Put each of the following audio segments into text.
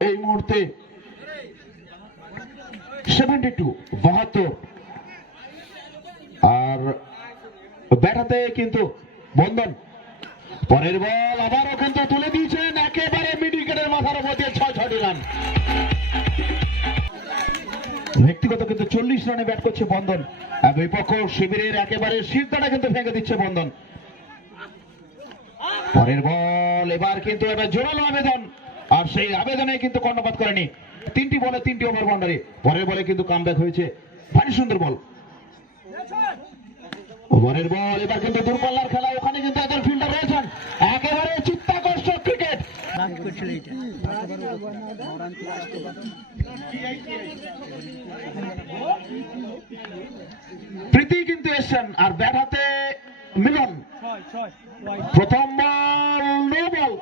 এই মুহূর্তে 72 আর ব্যাটাতে কিন্তু বন্ধন পরের বল আবারও কিন্তু তুলে দিয়েছেন একেবারে মিড উইকেটের মাথার উপর দিয়ে 6 রান। ব্যক্তিগত কিন্তু 40 রানে ব্যাট করছে বন্ধন, বিপক্ষ শিবিরের একেবারে শীর্ষটা কিন্তু ভেঙে দিচ্ছে বন্ধন। পরের বল এবার কিন্তু এবার জোরালো আবেদন, আর সেই আবেদনে কিন্তু কর্ণপাত করেনি। 3টি বলে 3টি ওভার বাউন্ডারি। পরের বলে কিন্তু কামব্যাক হয়েছে, ভারী সুন্দর বল। ওভারের বল এবার কিন্তু দূরপাল্লার খেলা, ওখানে কিন্তু একজন ফিল্ডার রয়েছেন, একেবারে চিত্তাকর্ষক ক্রিকেট। প্রীতি কিন্তু এসছেন আর ব্যাট হাতে মিলন। প্রথম বল নো বল,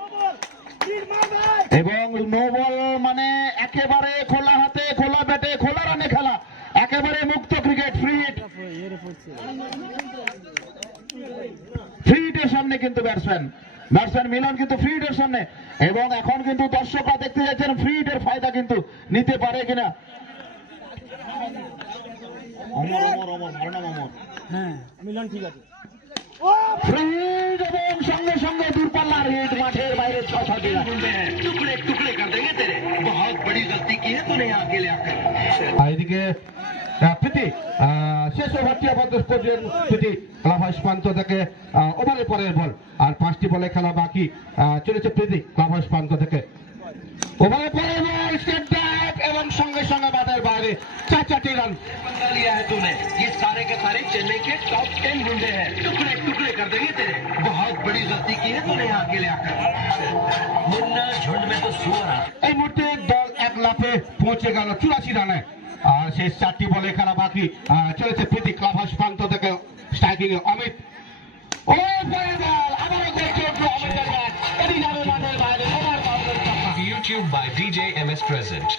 এবং নো বল মানে একেবারে খোলা হাতে খোলা ব্যাটে খোলা রানে খেলা, একেবারে মুক্ত ক্রিকেট। ফ্রি হিটের সামনে কিন্তু ব্যাটসম্যান মিলন কিন্তু ফ্রি হিটের সামনে, এবং এখন কিন্তু দর্শকরা দেখতে যাচ্ছেন ফ্রি হিটের ফায়দা কিন্তু নিতে পারে কিনা। মিলন ঠিক আছে, ফ্রি হিট এবং সঙ্গে সঙ্গে দূরপাল্লার হিট, মাঠের বাইরে 6 রান। टुकड़े टुकड़े कर देंगे तेरे, बहुत बड़ी गलती की है तूने यहाँ अकेले आकर। এদিকে প্রীতি শেষ ওভারটি আপাতত প্রীতি ক্লাব হাউস প্রান্ত থেকে ওভারের পরের বল, আর 5টি বলে খেলা বাকি চলেছে প্রীতি ক্লাব হাউস প্রান্ত থেকে। ওভারের পরের বল স্টেপ ব্যাক এবং সঙ্গে সঙ্গে ব্যাটের বাইরে 4 রান। बंदा लिया है तूने, ये सारे के सारे चेन्नई के टॉप 10 गुंडे हैं, टुकड़े टुकड़े कर देंगे तेरे, बहुत बड़ी गलती की है तूने यहाँ अकेले आकर। मुन्ना झुंड में तो सुअर आ। এই মুহূর্তে দল 1 লাফে পৌঁছে গেল 84 রানে, আর শেষ 4টি বলে খেলা বাকি চলেছে প্রীতি ক্লাব হাউস প্রান্ত থেকে। Striking A Amit, YouTube by DJ MS Present.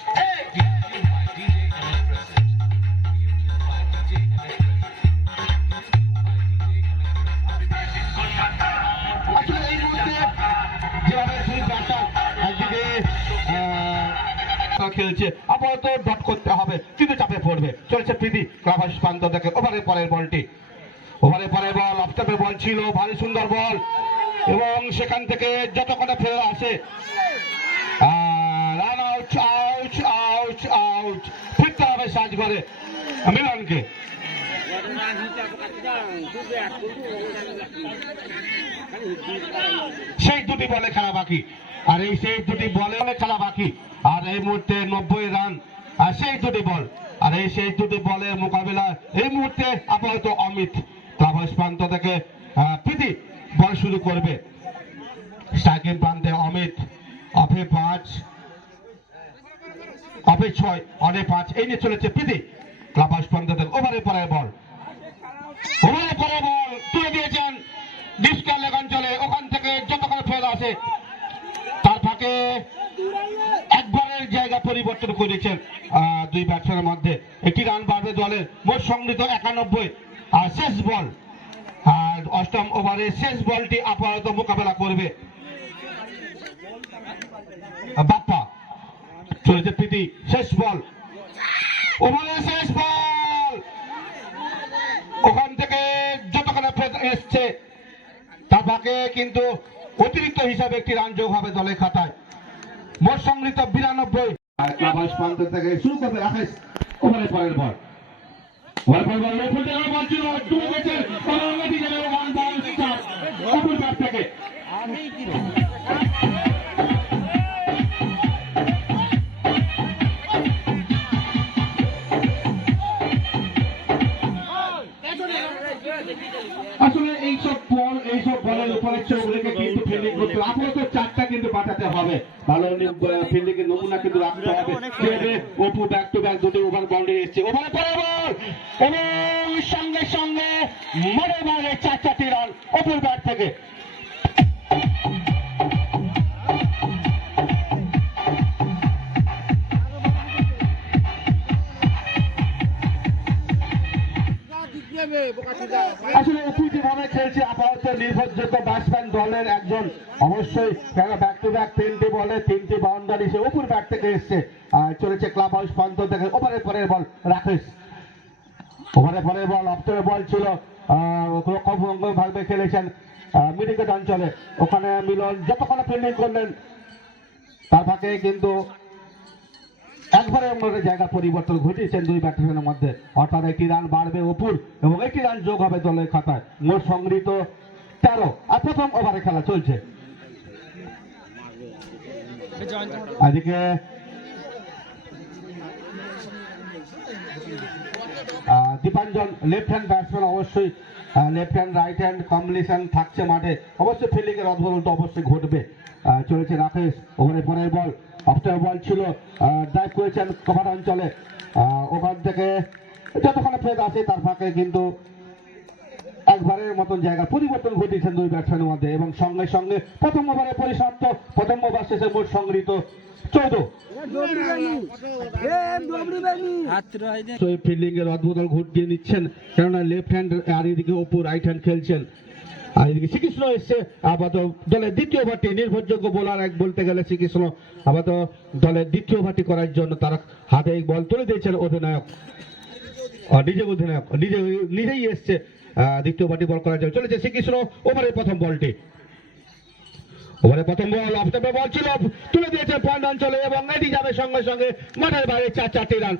খেলছে আপাতত ডট করতে হবে, কিন্তু চাপে পড়বে। চলছে প্রীতি ক্লাব হাউস প্রান্ত থেকে। ওভারের পরের বলটি, ওভারের পরের বল অফস্টাম্পের বল ছিল, ভারী সুন্দর বল, এবং সেখান থেকে যত করে ফেরা আসে run out out out out. ফিরতে হবে সাজ করে মিলনকে। সেই 2টি বলে খেলা বাকি, আর এই সেই 2টি বলে খেলা বাকি, আর এই মুহূর্তে 90 রান, আর সেই 2টি বল, আর এই সেই 2টি বলের মোকাবিলা এই মুহূর্তে আপাতত অমিত ক্লাব হাউস প্রান্ত থেকে। প্রীতি বল শুরু করবে, স্ট্রাইকিং প্রান্তে অমিত, অফে 5, অফে 6, অনে 5, এই নিয়ে চলেছে প্রীতি ক্লাব হাউস প্রান্ত থেকে। ওভারের পরের বল, ওভারের পরের বল তুলে দিয়েছেন ডিসকাল লেগ অঞ্চলে, ওখান থেকে যত করে ফেরা আসে তার ফাঁকে একবারের জায়গা পরিবর্তন করেছেন 2 ব্যাটসম্যানের মধ্যে। 1টি রান বাড়বে দলের, মোট সংগৃহীত 91। আর শেষ বল, আর 8ম ওভারের শেষ বলটি আপাতত মোকাবেলা করবে বাপ্পা। চলেছে প্রীতি, শেষ বল, ওভারের শেষ বল, ওখান থেকে যতক্ষণ এসছে তার ফাঁকে কিন্তু অতিরিক্ত হিসাবে 1টি রান যোগ হবে দলের খাতায়। মোট সংগৃহীত 92। ক্লাব হাউস প্রান্ত থেকে শুরু করবে রাকেশ। ওভারের পরের বল, ওভারের পরের বল বল ছিল, ডুবে গেছে অপুর ব্যাট থেকে। আসলে এইসব বলের উপরে চোখগুলোকে কিন্তু ফিল্ডিং করতে হবে। আপাতত 4টা কিন্তু বাঁচাতে হবে, ভালো ফিল্ডিং এর নমুনা কিন্তু রাখতে হবে। অপু ব্যাক টু ব্যাক 2টি ওভার বাউন্ডারি এসছে। ওভারে পরে বল এবং সঙ্গে সঙ্গে মাঠের বাইরে 4 রান অপুর ব্যাট থেকে। আসলে অপু যেভাবে খেলছে আপাতত নির্ভরযোগ্য ব্যাটসম্যান দলের একজন অবশ্যই, কেন ব্যাক টু ব্যাক 3টি বলে 3টি বাউন্ডারি সে অপুর ব্যাট থেকে এসছে। চলেছে ক্লাব হাউস প্রান্ত থেকে ওভারের পরের বল রাকেশ, ওভারের পরের বল অফটরের বল ছিল, ভাবে খেলেছেন মিডিকেট অঞ্চলে, ওখানে মিলন যতক্ষণ ফিল্ডিং করলেন তার ফাঁকে কিন্তু একবারের মধ্যে জায়গা পরিবর্তন ঘটিয়েছেন দুই ব্যাটসম্যানের মধ্যে, অর্থাৎ একটি রান বাড়বে অপুর এবং একটি রান যোগ হবে দলের খাতায়। মোট সংগৃহীত 13 আর প্রথম ওভারে খেলা চলছে। এদিকে দীপাঞ্জন লেফট হ্যান্ড ব্যাটসম্যান, অবশ্যই left hand right hand combination থাকছে মাঠে, অবশ্যই ফিল্ডিং এর অদবদল তো অবশ্যই ঘটবে। চলেছে রাকেশ, ওভারের পরের বল অফটার বল ছিল, ড্রাইভ করেছেন কভার অঞ্চলে, ওখান থেকে যতক্ষণ ফেদ আসে তার ফাঁকে কিন্তু একবারের মতন জায়গা পরিবর্তন ঘটিয়েছেন দুই ব্যাটসম্যানের মধ্যে এবং সঙ্গে সঙ্গে প্রথম ওভারে পরিসমাপ্ত। প্রথম ওভার শেষে মোট সংগৃহীত 14। ফিল্ডিং এর অদবদল ঘটিয়ে নিচ্ছেন, কেননা লেফট হ্যান্ড আর এদিকে অপু রাইট হ্যান্ড খেলছেন, আর এদিকে শ্রীকৃষ্ণ এসছে আপাতত দলের দ্বিতীয় ওভারটি, নির্ভরযোগ্য বোলার এক বলতে গেলে শ্রীকৃষ্ণ আপাতত দলের দ্বিতীয় ওভারটি করার জন্য তারা হাতে এই বল তুলে দিয়েছেন অধিনায়ক, নিজেই এসছে দ্বিতীয় ওভারটি বল করার জন্য। চলেছে শ্রীকৃষ্ণ, ওভারের প্রথম বলটি, ওভারে প্রথম বল অফ বল ছিল, তুলে দিয়েছে পয়েন্ট অঞ্চলে এবং এটি যাবে সঙ্গে সঙ্গে মাঠের বাইরে 4-4টি রান।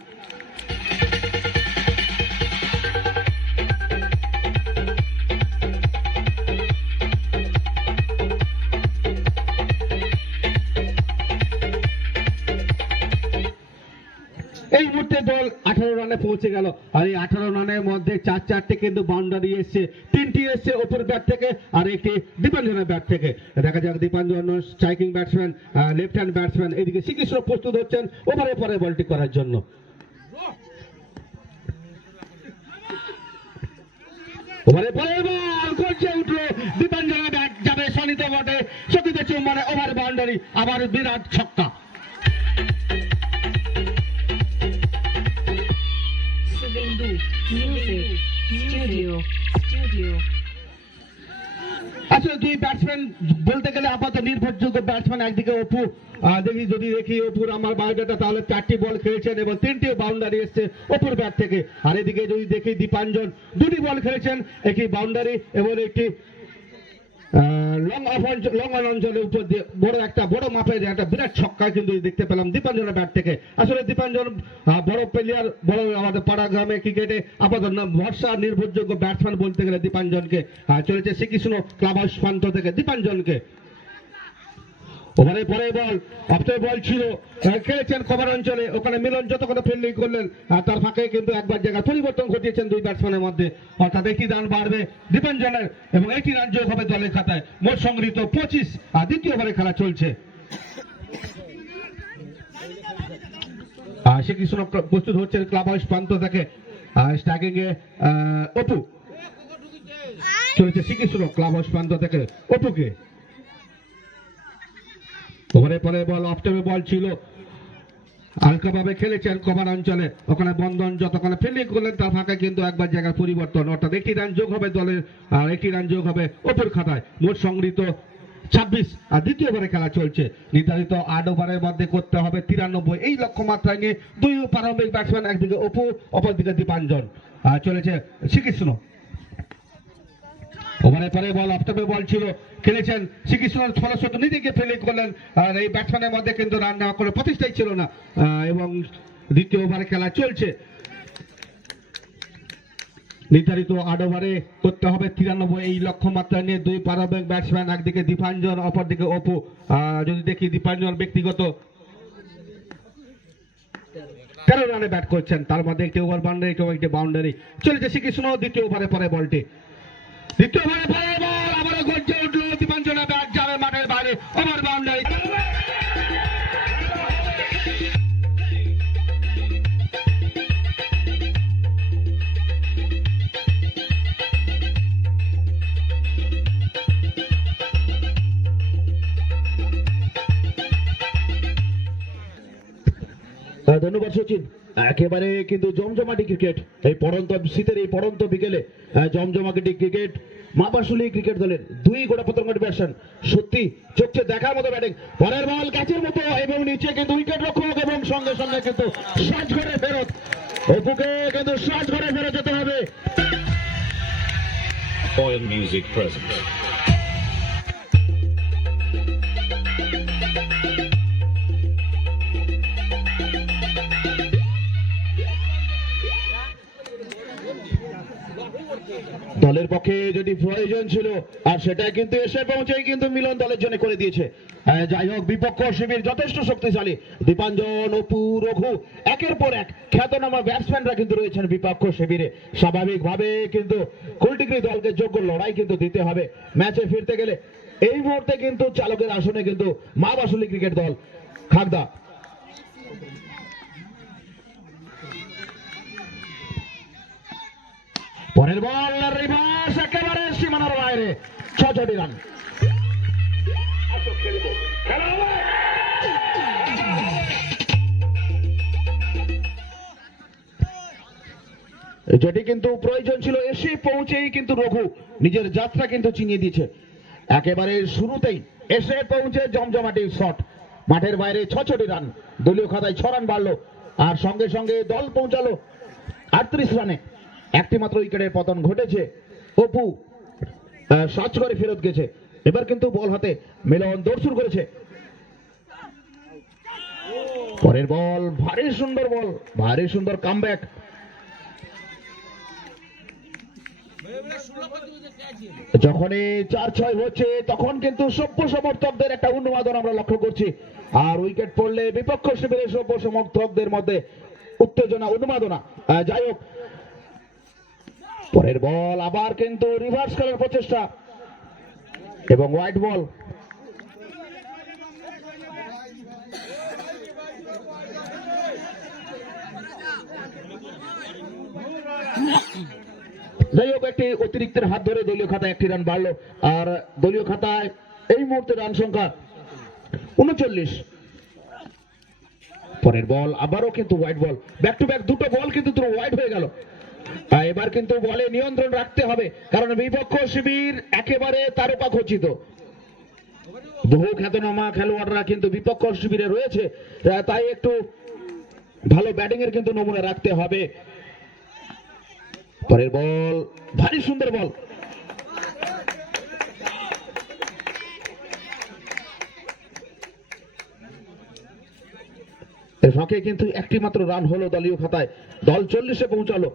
এই মুহূর্তে দল 18 রানে পৌঁছে গেল, আর এই 18 রানের মধ্যে 4-4টি কিন্তু বাউন্ডারি এসছে, 3টি এসছে অপর ব্যাট থেকে আর একটি দীপাঞ্জনের ব্যাট থেকে। দেখা যাক Dipanjan striking batsman, left hand batsman, এদিকে শ্রীকৃষ্ণ প্রস্তুত হচ্ছেন ওভারের পরে বলটি করার জন্য। ওভারের পরে বল করছে উঠলো, দীপাঞ্জনের ব্যাট যাবে শনিত বটে, সতীতে চুম্বনে ওভার বাউন্ডারি, আবার বিরাট ছক্কা। আসলে দুই ব্যাটসম্যান বলতে গেলে আপাতত নির্ভরযোগ্য ব্যাটসম্যান, একদিকে অপু, দেখি অপুর আমার বায়োডাটা, তাহলে 4টি বল খেলেছেন এবং 3টি বাউন্ডারি এসছে অপুর ব্যাট থেকে, আর এদিকে যদি দেখি দীপাঞ্জন 2টি বল খেলেছেন, একটি বাউন্ডারি এবং একটি লং অন অঞ্চলের উপর দিয়ে বড় মাপের একটা বিরাট ছক্কা কিন্তু দেখতে পেলাম দীপাঞ্জনের ব্যাট থেকে। আসলে দীপাঞ্জন বড় প্লেয়ার, বড় আমাদের পাড়া গ্রামে ক্রিকেটে আপাতত ভরসা নির্ভরযোগ্য ব্যাটসম্যান বলতে গেলে দীপাঞ্জনকে। চলেছে শ্রীকৃষ্ণ ক্লাব হাউস প্রান্ত থেকে দীপাঞ্জনকে, ওভারে পরে বল অফটার বল ছিল, খেলেছেন কভার অঞ্চলে, ওখানে মিলন যতক্ষণ ফিল্ডিং করলেন তার ফাঁকে কিন্তু একবার জায়গা পরিবর্তন ঘটিয়েছেন দুই ব্যাটসম্যানের মধ্যে, অর্থাৎ একটি রান বাড়বে দীপাঞ্জনের এবং একটি রান যোগ হবে দলের খাতায়। মোট সংগৃহীত 25 আর দ্বিতীয় ওভারে খেলা চলছে। শ্রীকৃষ্ণ প্রস্তুত হচ্ছেন ক্লাব হাউস প্রান্ত থেকে, স্ট্রাইকিং এ অপু, চলেছে শ্রীকৃষ্ণ ক্লাব হাউস প্রান্ত থেকে অপুকে, ওভারের পরে বল অফটারে বল ছিল, হালকাভাবে খেলেছেন কভার অঞ্চলে, ওখানে বন্ধন যতক্ষণ ফিল্ডিং করলেন তার ফাঁকে কিন্তু একবার জায়গার পরিবর্তন, অর্থাৎ একটি রান যোগ হবে দলের আর একটি রান যোগ হবে অপর খাতায়। মোট সংগৃহীত 26 আর দ্বিতীয় ওভারে খেলা চলছে। নির্ধারিত 8 ওভারের মধ্যে করতে হবে 93, এই লক্ষ্যমাত্রায় নিয়ে দুই প্রারম্ভিক ব্যাটসম্যান, একদিকে অপু অপরদিকে দীপাঞ্জন। চলেছে শ্রীকৃষ্ণ, ওভারের পরে বল অফটারে বল ছিল, খেলেছেন শ্রীকৃষ্ণ, ফলস্বরূপ নিজেকে ফিল্ডিং করলেন, আর এই ব্যাটসম্যানের মধ্যে কিন্তু রান নেওয়া কোনো প্রতিষ্ঠাই ছিল না এবং দ্বিতীয় ওভারে খেলা চলছে। নির্ধারিত 8 ওভারে করতে হবে 93, এই লক্ষ্যমাত্রা নিয়ে দুই প্রারম্ভিক ব্যাটসম্যান, একদিকে দীপাঞ্জন অপরদিকে অপু। যদি দেখি দীপাঞ্জন ব্যক্তিগত 13 রানে ব্যাট করছেন, তার মধ্যে একটি ওভার বাউন্ডারি এবং একটি বাউন্ডারি। চলেছে শ্রীকৃষ্ণ দ্বিতীয় ওভারে পরে বলটি, দ্বিতীয় ওভারে পরে বল আবারও গর্জে উঠলো, দীপাঞ্জনের ব্যাট যাবে মাঠের বাইরে, ওভার বাউন্ডারি। ধন্যবাদ সচিন। একেবারে কিন্তু জমজমাটি ক্রিকেট এই পড়ন্ত শীতের এই পড়ন্ত বিকেলে জমজমাটি ক্রিকেট মাপাশুলি ক্রিকেট দলের দুই গোটা পতঙ্গের ব্যাটসম্যান সত্যি চোখে দেখার মতো ব্যাটিং। পরের বল ক্যাচের মতো এবং নিচে কিন্তু উইকেট রক্ষক এবং সঙ্গে সঙ্গে কিন্তু শট করে ফেরত, অপুকে কিন্তু শট করে ফেরত যেতে হবে। Oil Music present. দলের পক্ষে যেটি প্রয়োজন ছিল আর সেটা কিন্তু এসে পৌঁছেই কিন্তু মিলন দলের জন্য করে দিয়েছে। যাই হোক বিপক্ষ শিবির যথেষ্ট শক্তিশালী, দীপাঞ্জন, অপু, রঘু একের পর এক খ্যাতনামা ব্যাটসম্যানরা কিন্তু রয়েছেন বিপক্ষ শিবিরে। স্বাভাবিকভাবে কিন্তু কুলটিগ্রি দলকে যোগ্য লড়াই কিন্তু দিতে হবে ম্যাচে ফিরতে গেলে। এই মুহূর্তে কিন্তু চালকের আসনে কিন্তু মা বাসুলি ক্রিকেট দল খাগদা। পরের বল রিভার্স একেবারে সীমানার বাইরে, ৬ রান। যেটি কিন্তু প্রয়োজন ছিল এসে পৌঁছেই কিন্তু রঘু নিজের যাত্রা কিন্তু চিনিয়ে দিয়েছে। একেবারে শুরুতেই এসে পৌঁছে জমজমাটি শট, মাঠের বাইরে ৬ রান, দলীয় খাতায় ৬ রান বাড়লো আর সঙ্গে সঙ্গে দল পৌঁছালো ৩৮ রানে। একটি মাত্র উইকেটের পতন ঘটেছে, অপু সাজ করে ফেরত গেছে। এবার কিন্তু বল হাতে মিলন দৌড় শুরু করেছে। পরের বল ভারী সুন্দর বল, ভারী সুন্দর কামব্যাক। যখনই ৪-৬ হচ্ছে তখন কিন্তু সভ্য সমর্থকদের একটা উন্মাদন আমরা লক্ষ্য করছি, আর উইকেট পড়লে বিপক্ষ শিবিরের সভ্য সমর্থকদের মধ্যে উত্তেজনা উন্মাদনা। যাই হোক পরের বল আবার কিন্তু রিভার্স করার প্রচেষ্টা এবং হোয়াইট বল। যাই হোক একটি অতিরিক্তের হাত ধরে দলীয় খাতায় ১টি রান বাড়লো আর দলীয় খাতায় এই মুহূর্তে রান সংখ্যা ৩৯। পরের বল আবারও কিন্তু white ball, back to back দুটো বল কিন্তু হোয়াইট হয়ে গেল। এবার কিন্তু বলে নিয়ন্ত্রণ রাখতে হবে কারণ বিপক্ষ শিবির একেবারে তারকা খচিত, বহু খ্যাতনামা খেলোয়াড়রা কিন্তু বিপক্ষ শিবিরে রয়েছে, তাই একটু ভালো ব্যাটিং এর কিন্তু নমুনা রাখতে হবে। পরের বল ভারী সুন্দর বল, এর ফাঁকে কিন্তু একটি মাত্র রান হলো দলীয় খাতায়, দল ৪০-এ পৌঁছালো,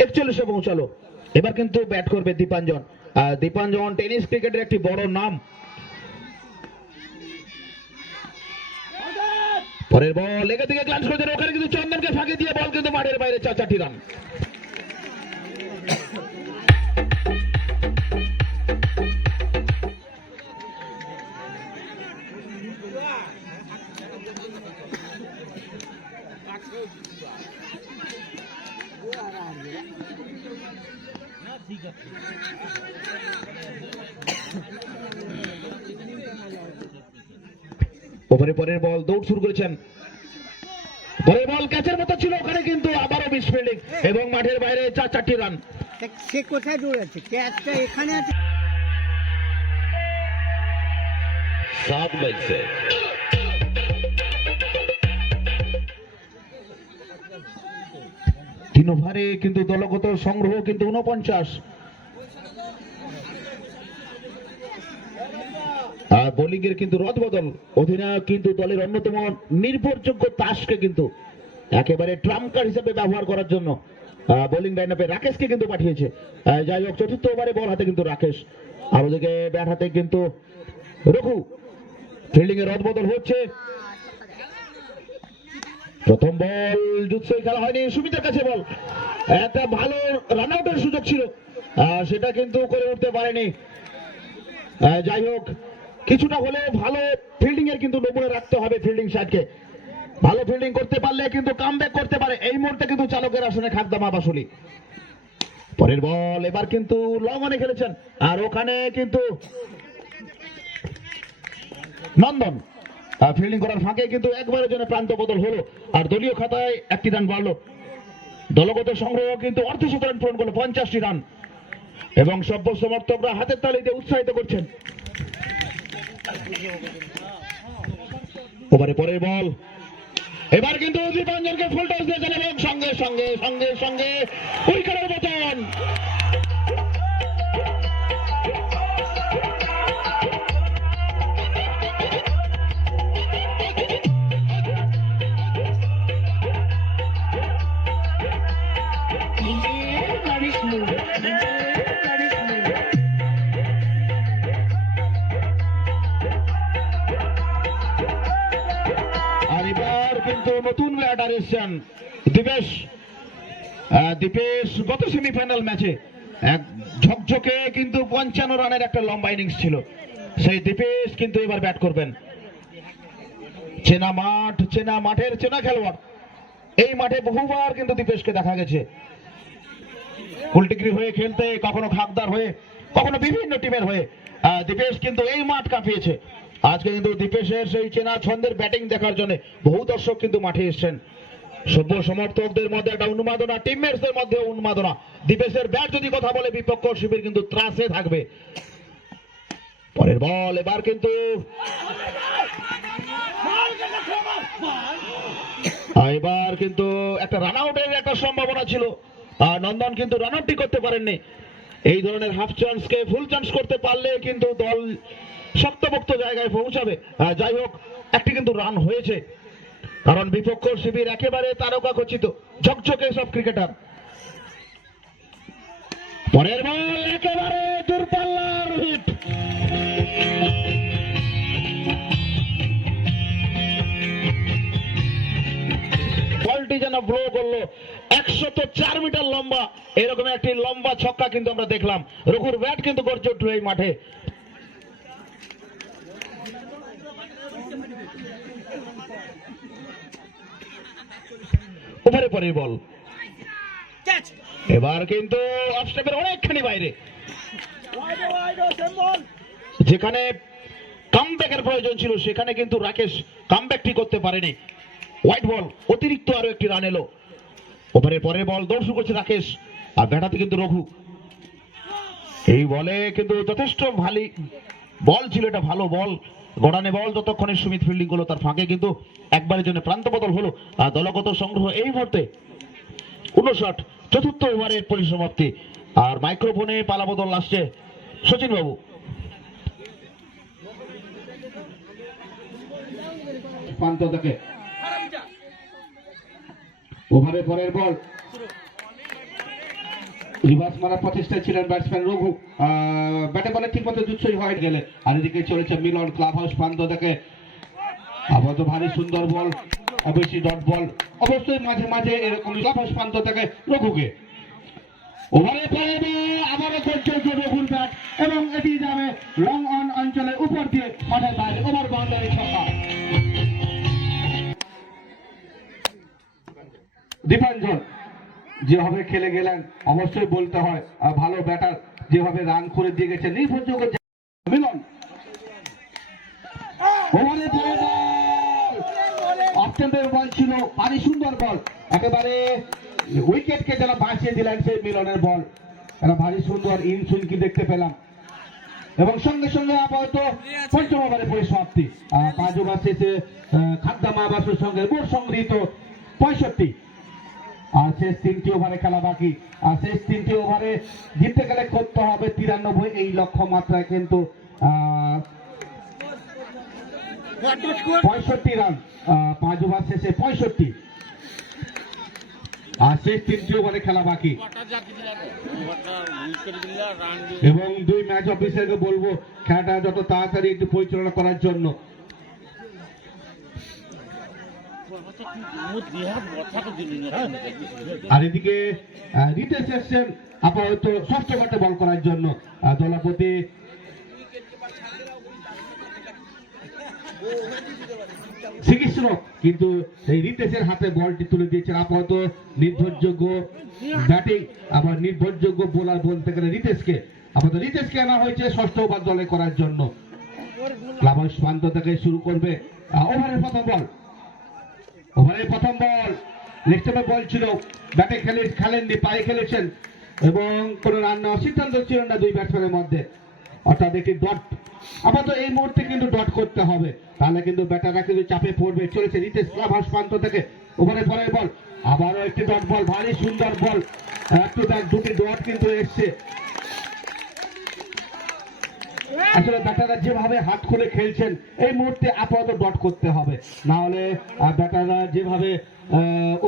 ৪১-এ পৌঁছালো। এবার কিন্তু ব্যাট করবে দীপাঞ্জন। দীপাঞ্জন টেনিস ক্রিকেটের একটি বড় নাম। পরের বল লেগে থেকে গ্লান্স করে ওখানে কিন্তু চন্দনকে ফাঁকি দিয়ে বল কিন্তু মাঠের বাইরে ৪-৪টি রান। ওভারে পরের বল দৌড় শুরু করেছেন, পরের বল ক্যাচের মতো ছিল, ওখানে কিন্তু আবারও মিস ফিল্ডিং এবং মাঠের বাইরে ৪-৪টি রান। সে কোথায় দৌড়াচ্ছে, ক্যাচটা এখানে আছে। 7 miles से ৩ ওভারে কিন্তু দলগত সংগ্রহ কিন্তু ৪৯। বোলিং এর কিন্তু রদবদল, অধিনায়ক কিন্তু দলের অন্যতম নির্ভরযোগ্য তাসকে কিন্তু একেবারে ট্রাম্প কার্ড হিসেবে ব্যবহার করার জন্য বোলিং লাইনআপে রাকেশকে কিন্তু পাঠিয়েছে। যাই হোক ৪র্থ ওভারে বল হাতে কিন্তু রাকেশ, আর ওদিকে ব্যাট হাতে কিন্তু রঘু। ফিল্ডিং এর রদবদল হচ্ছে, প্রথম বল জুৎসই খেলা হয়নি, সুমিতের কাছে বল, একটা ভালো রান আউটের সুযোগ ছিল সেটা কিন্তু করে উঠতে পারেনি। যাই হোক কিছুটা হলে ভালো ফিল্ডিং এর কিন্তু নমুনা রাখতে হবে ফিল্ডিং সাইডকে, ভালো ফিল্ডিং করতে পারলে কিন্তু কামব্যাক করতে পারে। এই মুহূর্তে কিন্তু চালকের আসনে খাগদা মা বাসুলি। পরের বল এবার কিন্তু লং অনে খেলেছেন আর ওখানে কিন্তু নন্দন ফিল্ডিং করার ফাঁকে কিন্তু একবারের জন্য প্রান্ত বদল হলো আর দলীয় খাতায় একটি রান বাড়লো। দলগত সংগ্রহ কিন্তু অর্ধশত রান পূরণ করলো, 50টি রান, এবং সভ্য সমর্থকরা হাতের তালি দিয়ে উৎসাহিত করছেন। ওভারে পরের বল, এবার কিন্তু দীপাঞ্জনকে ফুল টস দিয়েছেন এবং সঙ্গে সঙ্গে সঙ্গে সঙ্গে উইকেটের পতন। আর এবার কিন্তু নতুন ব্যাটার এসছেন দীপেশ গত সেমিফাইনাল ম্যাচে এক ঝকঝকে কিন্তু 55 রানের একটা লম্বা ইনিংস ছিল, সেই দীপেশ কিন্তু এবার ব্যাট করবেন। চেনা মাঠ, চেনা মাঠের চেনা খেলোয়াড়, এই মাঠে বহুবার কিন্তু দীপেশকে দেখা গেছে উল্টিগিরি হয়ে খেলতে, কখনো খাকদার হয়ে, কখনো বিভিন্ন টিমের হয়ে। দীপেশ কিন্তু এই মাঠ কাঁপিয়েছে। আজকে কিন্তু দীপেশের সেই চেনা ছন্দের ব্যাটিং দেখার জন্য বহু দর্শক কিন্তু মাঠে এসেছেন। সভ্য সমর্থকদের মধ্যে একটা উন্মাদনা, টিমমেটসদের মধ্যে উন্মাদনা। দীপেশের ব্যাট যদি কথা বলে বিপক্ষ শিবির কিন্তু ত্রাসে থাকবে। পরের বল, এবার কিন্তু একটা রান আউটের একটা সম্ভাবনা ছিল, নন্দন কিন্তু রান আউটটি করতে পারেননি। এই ধরনের হাফ চান্সকে ফুল চান্স করতে পারলে কিন্তু দল শক্তপোক্ত জায়গায় পৌঁছাবে। যাই হোক, একটি কিন্তু রান হয়েছে, কারণ বিপক্ষ শিবির একেবারে তারকা খচিত ঝকঝকে সব ক্রিকেটার। পরের বল একেবারে দূরপাল্লার হিট, বলটি যেন ব্লো করলো। 104 মিটার লম্বা এরকম একটি লম্বা ছক্কা কিন্তু আমরা দেখলাম। রঘুর ব্যাট কিন্তু গর্জে উঠল এই মাঠে। ওভারে পরের বল, এবার কিন্তু অফ স্টেপের অনেকখানি বাইরে, যেখানে কামব্যাকের প্রয়োজন ছিল সেখানে কিন্তু রাকেশ কামব্যাকটি করতে পারেনি। হোয়াইট বল, অতিরিক্ত আরো একটি রান এলো। ওভারে পরের বল, দৌড় শুরু করছে রাকেশ, আর ব্যাটাতে কিন্তু রঘু। এই বলে কিন্তু যথেষ্ট ভালো বল ছিল, এটা ভালো বল, গড়ানে বল। যতক্ষণে সুমিত ফিল্ডিং করলো তার ফাঁকে কিন্তু একবারের জন্য প্রান্ত বদল হলো। আর দলগত সংগ্রহ এই মুহূর্তে 59, চতুর্থ ওভারের পরিসমাপ্তি। আর মাইক্রোফোনে পালা বদল আসছে সচিন বাবু। প্রান্ত থেকে ওভারে পরের বল, রিভার্স মারার প্রচেষ্টায় ছিলেন ব্যাটসম্যান রঘু, ব্যাটে বলে ঠিক মতো জুৎসই হয়ে গেলে। আর এদিকে চলেছে মিলন ক্লাব হাউস প্রান্ত থেকে, আপাতত ভারী সুন্দর বল, অবশ্যই ডট বল, অবশ্যই মাঝে মাঝে এরকম ক্লাব হাউস প্রান্ত থেকে রঘুকে। ওভারে পরের বল, আবারও করছে রঘুর ব্যাট, এবং এটি যাবে লং অন অঞ্চলের উপর দিয়ে মাঠের বাইরে, ওভার বাউন্ডারি ছক্কা। দীপাঞ্জন যেভাবে খেলে গেলেন অবশ্যই বলতে হয়, ভালো ব্যাটার যেভাবে রান করে দিয়ে গেছে নির্ভরযোগ্য মিলন। ওভারে পরে অফ-স্টাম্পের বল ছিল, ভারী সুন্দর বল, একেবারে উইকেটকে যারা বাঁচিয়ে দিলেন সেই মিলনের বল, একটা ভারী সুন্দর ইন সুইং কি দেখতে পেলাম। এবং সঙ্গে সঙ্গে আপাতত পঞ্চম ওভারে পরিসমাপ্তি। 5 ওভার শেষে খাদ্দা মাহবাসের সঙ্গে মোট সংগৃহীত 65। আর শেষ 3টি ওভারে খেলা বাকি। আর শেষ 3টি ওভারে জিততে গেলে করতে হবে 93, এই লক্ষ্য মাত্রায় কিন্তু 65 রান, 5 ওভার শেষে 65। আর শেষ 3টি ওভারে খেলা বাকি। এবং 2 ম্যাচ অফিসারকে বলবো খেলাটা যত তাড়াতাড়ি একটু পরিচালনা করার জন্য। আর এদিকে রিতেশ এসছেন আপাতত ষষ্ঠ ব্যাটে বল করার জন্য। দলপতি শ্রীকৃষ্ণ কিন্তু এই রিতেশের হাতে বলটি তুলে দিয়েছেন। আপাতত নির্ভরযোগ্য ব্যাটিং, আবার নির্ভরযোগ্য বোলার বলতে গেলে রিতেশকে, আপাতত রিতেশকে আনা হয়েছে ষষ্ঠ ওভার দলে করার জন্য। ক্লাব হাউস প্রান্ত থেকে শুরু করবে ওভারের প্রথম বল, ওভারের প্রথম বল লেগ স্টাম্পে বল ছিল, ব্যাটে খেলেননি, পায়ে খেলেছেন এবং কোন রান নেওয়ার সিদ্ধান্ত ছিল না দুই ব্যাটসম্যানের মধ্যে, অর্থাৎ একটি ডট। আপাতত এই মুহূর্তে কিন্তু ডট করতে হবে, তাহলে কিন্তু ব্যাটাররা কিন্তু চাপে পড়বে। চলেছে রিতেশ ক্লাব হাউস প্রান্ত থেকে, ওভারে পরের বল, আবারও একটি ডট বল, ভারী সুন্দর বল, একটু দুটি ডট কিন্তু এসছে। আসলে ব্যাটাররা যেভাবে হাত খুলে খেলছেন এই মুহূর্তে আপাতত ডট করতে হবে, না হলে ব্যাটাররা যেভাবে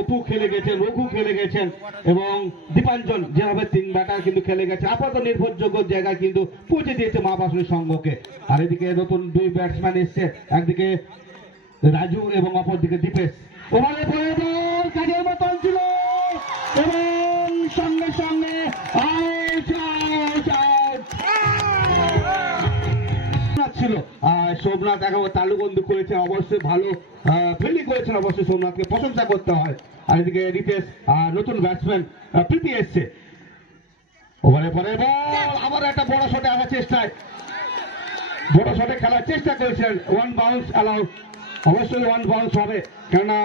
অপু খেলে গেছেন, রঘু খেলে গেছেন এবং দীপাঞ্জন যেভাবে তিন ব্যাটার কিন্তু খেলে গেছে, আপাতত নির্ভরযোগ্য জায়গায় কিন্তু পৌঁছে দিয়েছে মা বাসুরি সংঘকে। আর এদিকে নতুন দুই ব্যাটসম্যান এসছে, একদিকে রাজু এবং অপরদিকে দীপেশ। ওভারে পরে বল কাজের মতন ছিল এবং সঙ্গে সঙ্গে ছিল সোমনাথ একেবারে তালুবন্দী করেছে, অবশ্যই ভালো ফিল্ডিং করেছেন, অবশ্যই সোমনাথকে প্রশংসা করতে হয়। আর এদিকে রিতেশ নতুন ব্যাটসম্যান প্রীতি এসছে। ওভারে পরে বল আবার একটা বড় শটে আসার চেষ্টায়, বড় শটে খেলার চেষ্টা করেছেন, ওয়ান বাউন্স অ্যালাউড, অবশ্যই ওয়ান বাউন্স হবে, কেননা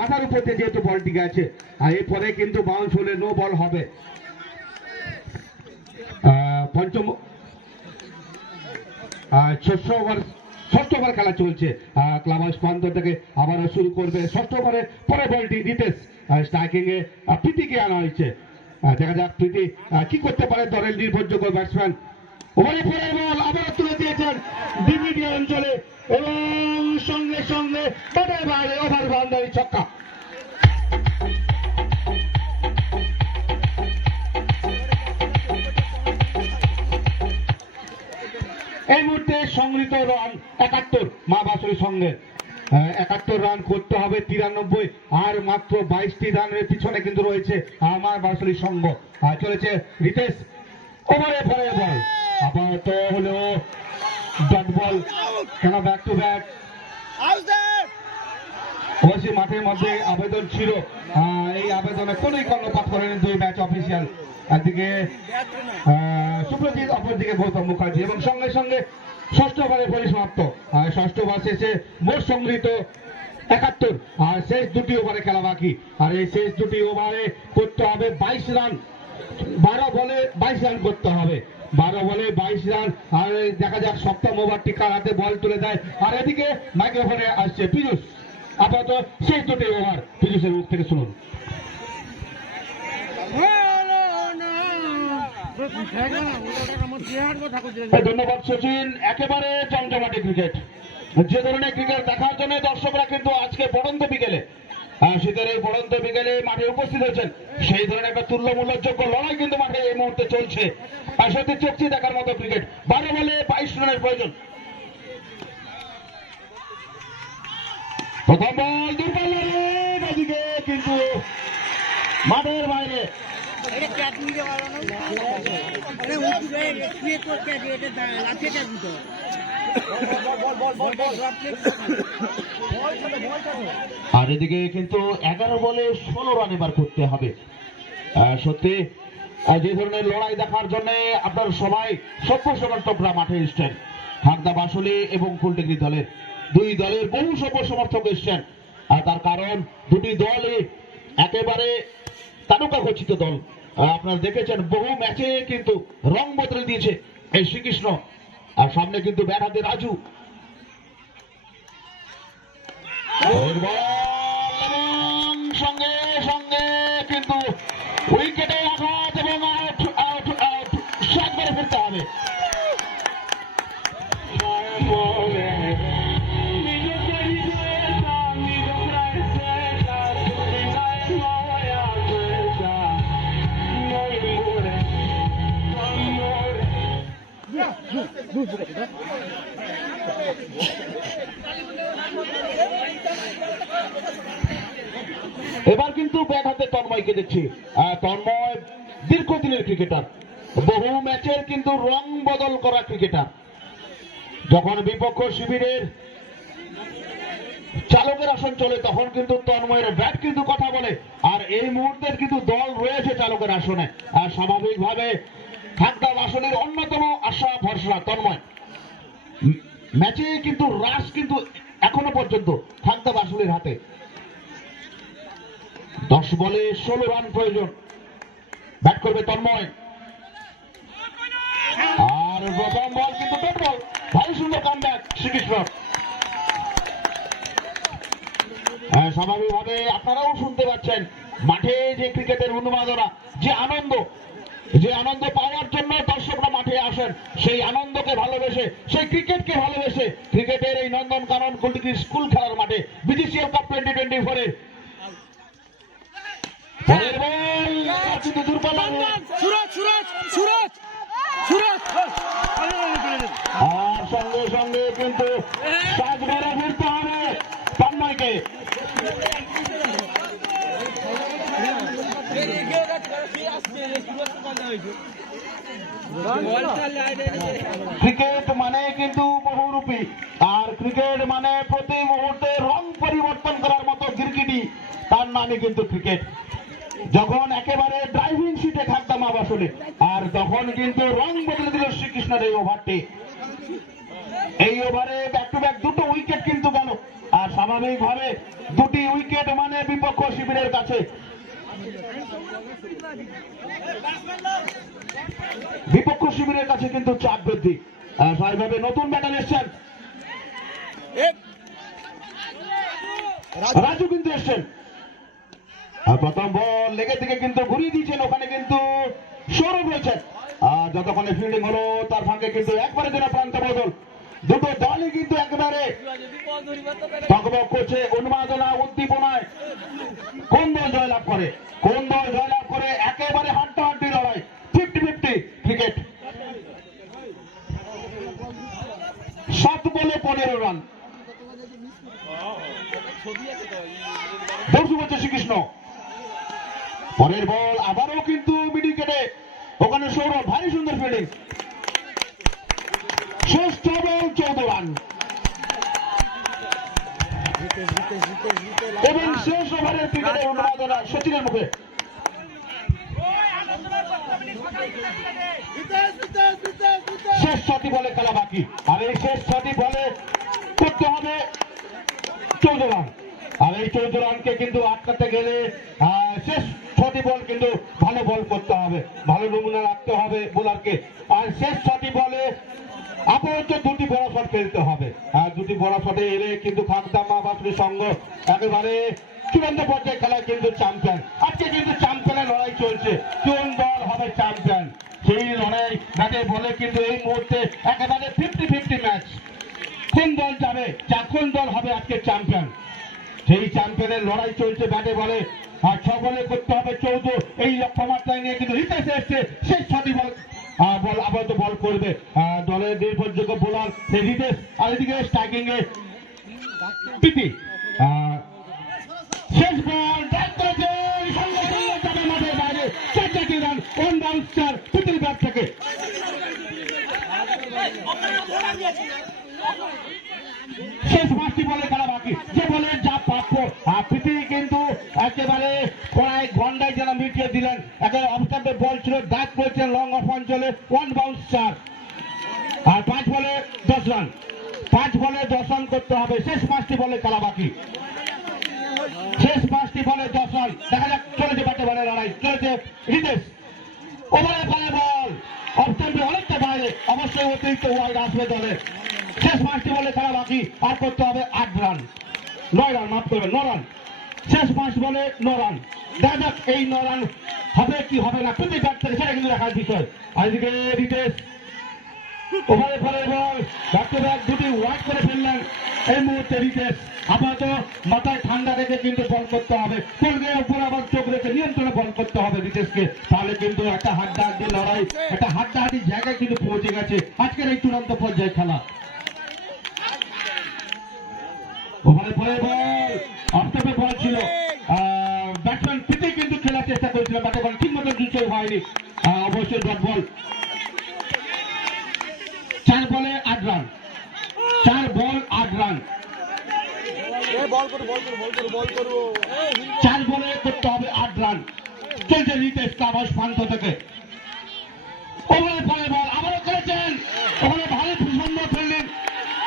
মাথার উপর দিয়ে যেহেতু বলটি গেছে, আর এরপরে কিন্তু বাউন্স হলে নো বল হবে। পঞ্চম ষষ্ঠ ওভার খেলা চলছে, ক্লাব হাউস প্রান্ত থেকে আবারও শুরু করবে ষষ্ঠ ওভারে পরে বলটি রিতেশ, স্ট্রাইকিং এ প্রীতিকে আনা হয়েছে। দেখা যাক প্রীতি কি করতে পারে দলের নির্ভরযোগ্য ব্যাটসম্যান। ওভারে পরে বল আবার তুলে দিয়েছেন ডিমিডিয়া অঞ্চলে এবং সঙ্গে সঙ্গে ব্যাটের বাইরে ওভার বাউন্ডারি ছক্কা। এই মুহূর্তে সংগৃহীত রান 71 মা বাসুরি সঙ্গে, 71 রান করতে হবে 93, আর মাত্র 22টি রানের পিছনে কিন্তু রয়েছে আমার বাসুরি সংঘ। চলেছে রিতেশ, ওভারে পরে বল আপাতত হলেও ডট বল, কেন ব্যাক টু ব্যাক। অবশ্যই মাঠের মধ্যে আবেদন ছিল, এই আবেদনে কোনই কর্ণপাত করেনি দুই ম্যাচ অফিসিয়াল, একদিকে সুপ্রজিৎ অপরদিকে গৌতম মুখার্জি এবং সঙ্গে সঙ্গে ষষ্ঠ ওভারে পরিসমাপ্ত। ষষ্ঠ ওভার শেষে মোট সংগৃহীত 71, আর শেষ দুটি ওভারে খেলা বাকি, আর এই শেষ দুটি ওভারে করতে হবে 22 রান, 12 বলে 22 রান করতে হবে, 12 বলে 22 রান। আর দেখা যাক সপ্তম ওভারটি কার হাতে বল তুলে দেয়। আর এদিকে মাইক্রোফোনে আসছে পীযুষ, আপাতত শেষ দুটি ওভার পীযুষের মুখ থেকে শুনুন। ধন্যবাদ সচিন, একেবারে জমজমাটি ক্রিকেট, যে ধরনের ক্রিকেট দেখার জন্য দর্শকরা কিন্তু আজকে পড়ন্ত বিকেলে, শীতের এই পড়ন্ত বিকেলে মাঠে উপস্থিত হয়েছেন, সেই ধরনের একটা তুল্যমূল্যযোগ্য লড়াই কিন্তু মাঠে এই মুহূর্তে চলছে, আর সত্যি চোখছি দেখার মতো ক্রিকেট। 12 বলে 22 রানের প্রয়োজন। প্রথম বল দূরপাল্লার এদিকে কিন্তু মাঠের বাইরে। আর এদিকে কিন্তু 11 বলে 16 রান এবার করতে হবে। সত্যি যে ধরনের লড়াই দেখার জন্য আপনার সবাই সভ্য সমর্থকরা মাঠে এসছেন, হাগদা বাসুলি এবং ফুলটেকরি দলের দুই দলের বহু সভ্য সমর্থক এসছেন। আর তার কারণ দুটি দলই একেবারে তারকা খচিত দল, আপনারা দেখেছেন বহু ম্যাচে কিন্তু রং বদলে দিয়েছে এই শ্রীকৃষ্ণ, আর সামনে কিন্তু ব্যাট হাতে রাজু। সঙ্গে সঙ্গে কিন্তু উইকেটে আঘাত এবং শট মেরে ফেলতে হবে। এবার কিন্তু ব্যাট হাতে তন্ময়কে দেখছি, তন্ময় দীর্ঘদিনের ক্রিকেটার, বহু ম্যাচের কিন্তু রং বদল করা ক্রিকেটার। যখন বিপক্ষ শিবিরের চালকের আসন চলে তখন কিন্তু তন্ময়ের ব্যাট কিন্তু কথা বলে, আর এই মুহূর্তে কিন্তু দল রয়েছে চালকের আসনে, আর স্বাভাবিকভাবে হাগদা আসনের অন্যতম আশা ভরসা তন্ময়। ম্যাচে কিন্তু রাশ কিন্তু এখনো পর্যন্ত থাকতে বাসুলের হাতে। 10 বলে 16 রান প্রয়োজন। ব্যাট করবে তন্ময়, আর প্রথম বল কিন্তু ডট বল। ভারী সুন্দর কামব্যাক শ্রীকৃষ্ণ। স্বাভাবিকভাবে আপনারাও শুনতে পাচ্ছেন মাঠে যে ক্রিকেটের উন্মাদনা, যে আনন্দ পাওয়ার জন্য দর্শকরা মাঠে আসেন, সেই আনন্দকে ভালোবেসে, সেই ক্রিকেটকে ভালোবেসে ক্রিকেটের এই নন্দনকানন কুলটিকি স্কুল খেলার মাঠে বিডিসিএল কাপ 2024 পরের বল কিন্তু দুর্বল। আর সঙ্গে সঙ্গে কিন্তু কাজ বেড়ে ফিরতে হবে তন্ময়কে। ক্রিকেট মানে কিন্তু বহুরূপী, আর ক্রিকেট মানে প্রতি মুহূর্তে রং পরিবর্তন করার মতো গিরগিটি, তার নামই কিন্তু ক্রিকেট। যখন একেবারে ড্রাইভিং সিটে থাকতাম আবাসনে, আর তখন কিন্তু রং বদলে দিল শ্রীকৃষ্ণের এই ওভারটি। এই ওভারে ব্যাক টু ব্যাক দুটো উইকেট কিন্তু গেল, আর স্বাভাবিকভাবে দুটি উইকেট মানে বিপক্ষ শিবিরের কাছে কিন্তু চাপ বৃদ্ধি। স্বাভাবিকভাবে নতুন ব্যাটার এসছেন, রাজু কিন্তু এসছেন। প্রথম বল লেগের দিকে কিন্তু ঘুরিয়ে দিয়েছেন, ওখানে কিন্তু সৌরভ রয়েছেন। আর যতক্ষণে ফিল্ডিং হলো তার ফাঁকে কিন্তু একবারে যেন প্রান্ত বদল। দুটো দলই কিন্তু একেবারে টকবক করছে উন্মাদনা উদ্দীপনায়। কোন দল জয়লাভ করে, একেবারে হাড্ডাহাড্ডি লড়াই, 50-50 ক্রিকেট। 7 বলে 15 রান। দর্শক হচ্ছে শ্রীকৃষ্ণ। পরের বল আবারও কিন্তু মিডিল কেটে, ওখানে সৌরভ, ভারী সুন্দর ফিল্ডিং। শেষ বল 14 রান এবং শেষ ওভারের ক্রিকেটে উন্মাদনা সচিনের মুখে। শেষ 6টি বলে খেলা বাকি, আর এই শেষ 6টি বলে করতে হবে 14 রান। আর এই 14 রানকে কিন্তু আটকাতে গেলে শেষ 6টি বল কিন্তু ভালো বল করতে হবে, ভালো নমুনা রাখতে হবে বোলারকে। আর শেষ 6টি বলে আপাতত 2টি বড় শট খেলতে হবে, আর 2টি বড় শটে এলে কিন্তু খাকদামা বাসুরি সংঘ একেবারে চূড়ান্ত পর্যায়ে খেলায় কিন্তু চ্যাম্পিয়ন। আজকে কিন্তু চ্যাম্পিয়নের লড়াই চলছে, কোন দল হবে চ্যাম্পিয়ন সেই লড়াই ব্যাটে বলে কিন্তু এই মুহূর্তে একেবারে 50-50 ম্যাচ। কোন দল যাবে, কোন দল হবে আজকে চ্যাম্পিয়ন, সেই চ্যাম্পিয়নের লড়াই চলছে ব্যাটে বলে। আর 6 বলে করতে হবে 14, এই লক্ষ্যমাত্রায় নিয়ে কিন্তু হিতেশ এসছে। শেষ 6টি বল আপাতত বল করবে দলের নির্ভরযোগ্য বোলার হিতেশ, আর এদিকে স্ট্রাইকিং এ প্রীতি। শেষ বল ড্রাইভ করেছে মাঠের বাইরে, 4টি রান, 1 বাউন্সার প্রীতির ব্যাট থেকে। শেষ 5টি বলে খেলা বাকি, যে বলে যা প্রাপ্য। প্রীতি কিন্তু একেবারে প্রায় ঘন্টায় যেন মিটিয়ে দিলেন। একেবারে অবস্থাতে বল ছিল, ডাক করেছেন লং অফ অঞ্চলে, 1 বাউন্সার। আর 5 বলে 10 রান, 5 বলে 10 রান করতে হবে। শেষ 5টি বলে খেলা বাকি, শেষ 5টি বলে 10 রান। দেখা যাক, চলেছে ব্যাটে বলে লড়াই, চলেছে হিতেশ। ওভারে ফলে বল অবস্থানটি অনেকটা বাইরে, অবশ্যই অতিরিক্ত ওয়াইড আসবে দলের। শেষ 5টি বলে খেলা বাকি, আর করতে হবে 8 রান, 9 রান, মাফ করবেন 9 রান। শেষ 5 বলে 9 রান। দেখা যাক এই 9 রান হবে কি হবে না, প্রতি ব্যাট থেকে সেটা কিন্তু দেখার বিষয়। আর এদিকে হিতেশ ওভারে ফলে বল ব্যাক টু ব্যাক 2টি ওয়াইড করে ফেললেন এই মুহূর্তে হিতেশ। আপাতত মাথায় ঠান্ডা রেখে কিন্তু বল করতে হবে, বলকে উপর আবার চোখ রেখে নিয়ন্ত্রণে বল করতে হবে হিতেশকে। তাহলে কিন্তু একটা হাড্ডাহাড্ডি লড়াই, একটা হাড্ডাহাড্ডি জায়গায় কিন্তু পৌঁছে গেছে আজকের এই চূড়ান্ত পর্যায়ে খেলা। ওভারে পরে বল অফস্টাম্পে বল ছিল, ব্যাটসম্যান প্রীতি কিন্তু খেলার চেষ্টা করেছিলেন, ব্যাটে বল ঠিক মতো জুচে হয়নি, অবশ্যই ডট বল। 4 বলে 8 রান, 4 বল 8 রান। 4 বলে করতে হবে 8 রান। চলছে হিতেশ কাবাস প্রান্ত থেকে। ওভারে পরে বল আবারও করেছেন, ওখানে ভালো সুন্দর ফিল্ডিং,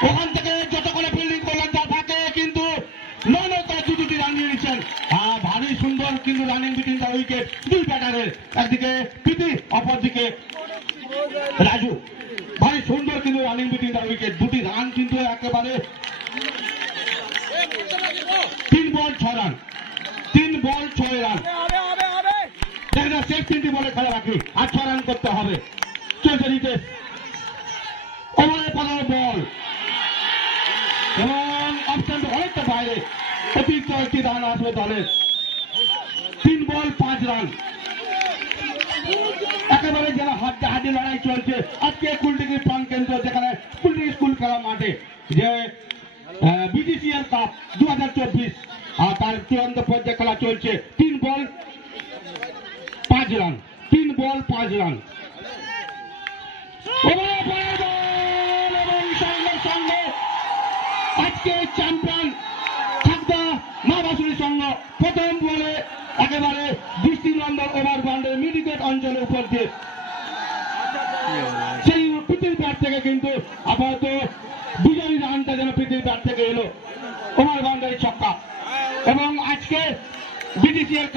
ওখান থেকে যতক্ষণে ফিল্ডিং করলেন তার ফাঁকে দিয়েছেন ভারী সুন্দর কিন্তু রানিং বিটুইন দ্য উইকেট দুই ব্যাটারের, একদিকে প্রীতি অপরদিকে রাজু। ভারী সুন্দর কিন্তু রানিং বিটুইন দ্য উইকেট, দুটি রান কিন্তু একেবারে 3 বল 6 রান, 3 বল 6 রান। দেখা যাক শেষ 3টি বলে খেলা বাকি, আর 6 রান করতে হবে। চলছে রিতেশ, ওভারে 15 বল এবং অপশন অনেকটা বাইরে, অতিরিক্ত একটি রান আসবে দলের। 3 বল 5 রান, একেবারে যারা হাড্ডাহাড্ডি লড়াই চলছে আজকে কুলটিকি প্রাণ কেন্দ্র, যেখানে কুলটিকি স্কুল খেলা মাঠে যে বিডিসিএল কাপ 2024 আর তার চূড়ান্ত পর্যায়ে খেলা চলছে। 3 বল 5 রান, 3 বল 5 রান। ওভারে পরের বল এবং সঙ্গে সঙ্গে আজকে চ্যাম্পিয়ন খাগদা মা বাসুরি সংঘ প্রথম বলে একেবারে 20 নম্বর ওভার বাউন্ডারি মিডিকেট অঞ্চলের উপর দিয়ে সেই পৃথিবীর ব্যাট থেকে কিন্তু আপাতত বিজয়ী রানটা যেন পৃথিবীর ব্যাট থেকে এলো, ওভার বাউন্ডারি ছক্কা। এবং আজকে বিডিসিএল